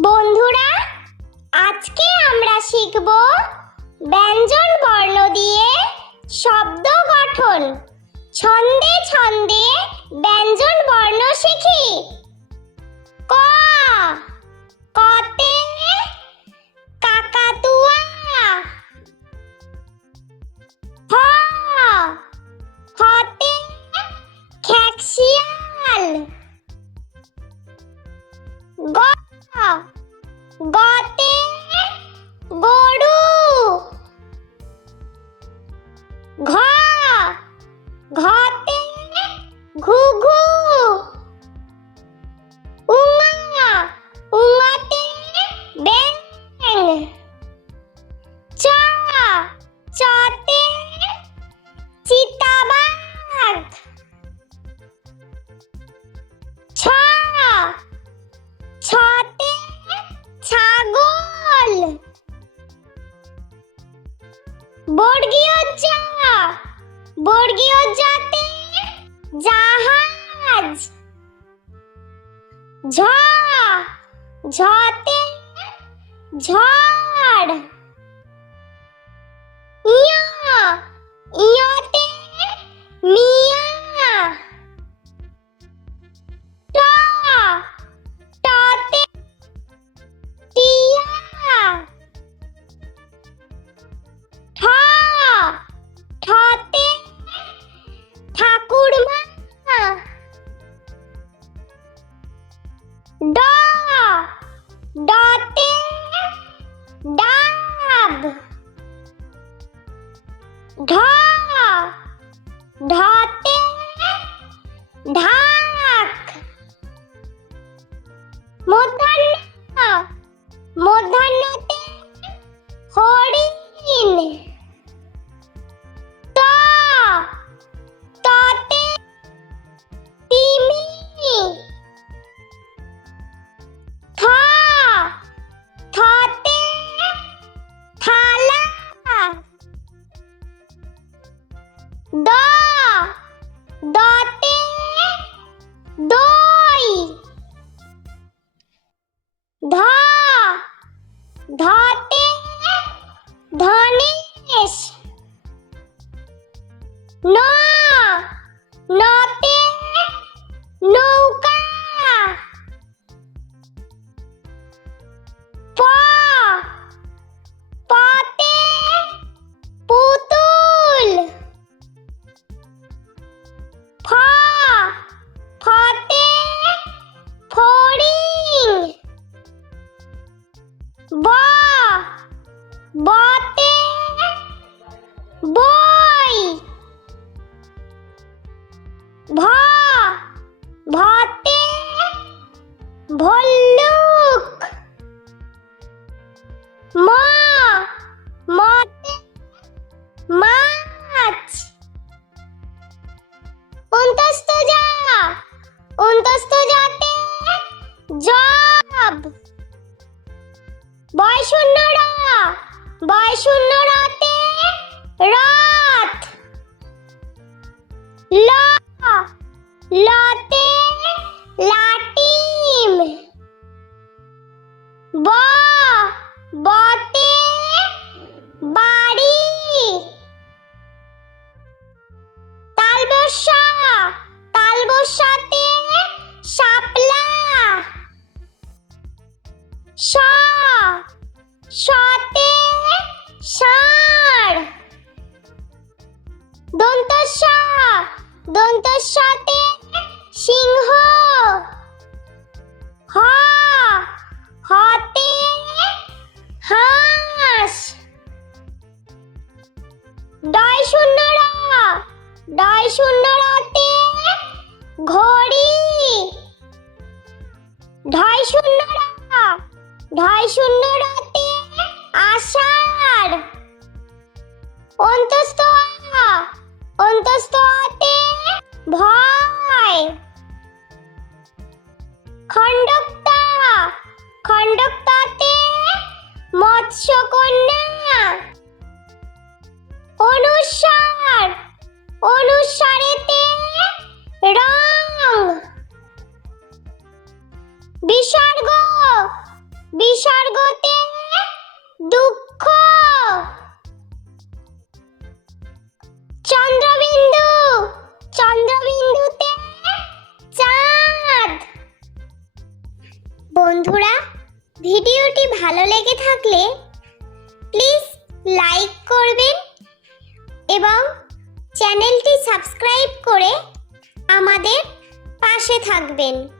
বন্ধুরা, আজকে আমরা শিখব ব্যঞ্জন বর্ণ দিয়ে শব্দ গঠন। ছন্দে ছন্দে ব্যঞ্জন বর্ণ শিখি। ক, কতে কাকাতুয়া। খ, খতে খেকশিয়াল। গ, গতে গরু। ঘ, ঘতে ঘুঘু। উঙা, উঙাতে ব্যাঙ। চ, চতে চিতাবাঘ। ছ, ছতে ছাগল। বর্গীয় জ, বর্গীয় জতে জাহাজ। ঝ, ঝতে ঝড়। ইয়, ইয়তে মিয়া। ট, টতে টিয়া। ঠ, ঠতে ঠাকুরমা। ড, ডতে ডাব। ঢ, ঢতে ঢাক। মূর্ধন্য, মূর্ধন্যতে হরিণ। ত, ততে তিমি। থ, থতে থালা। দ, দতে দই। ধ, ধতে ধনেশ। ন, নতে নৌকা। প, পতে পুতুল। ফ, ফতে ফড়িং। ব, বতে বই। ভ, ভতে ভল্লুক। ম, মতে মাছ। অন্তস্থ জ, অন্তস্থ জতে জব। বয়শূন্য র, বয়শূন্য রতে রথ। ল, লতে লাটিম। ব, বতে বাড়ি। তালবস্য, তালবস্যতে শাপলা। শ, শতে ষাঁড়। দন্তস্ব, দন্তস্বতে সিংহ। হ, হতে হাঁস। ডয় শূন্য র, ডয় শূন্য রতে ঘড়ি। ঢয় শূন্য র, ঢয় শূন্য রতে আষাঢ়। অন্তস্থ আ, অন্তস্থ আতে ভয়। খণ্ডক্তা, খণ্ডক্তাতে মৎস্যকন্যা। অনুস্বার, অনুস্বারেতে রং। বিসর্গ, বিসর্গতে দুঃখ। চন্দ্রবিন্দু, চন্দ্রবিন্দুতে চাঁদ। বন্ধুরা, ভিডিওটি ভালো লেগে থাকলে প্লিজ লাইক করবেন এবং চ্যানেলটি সাবস্ক্রাইব করে আমাদের পাশে থাকবেন।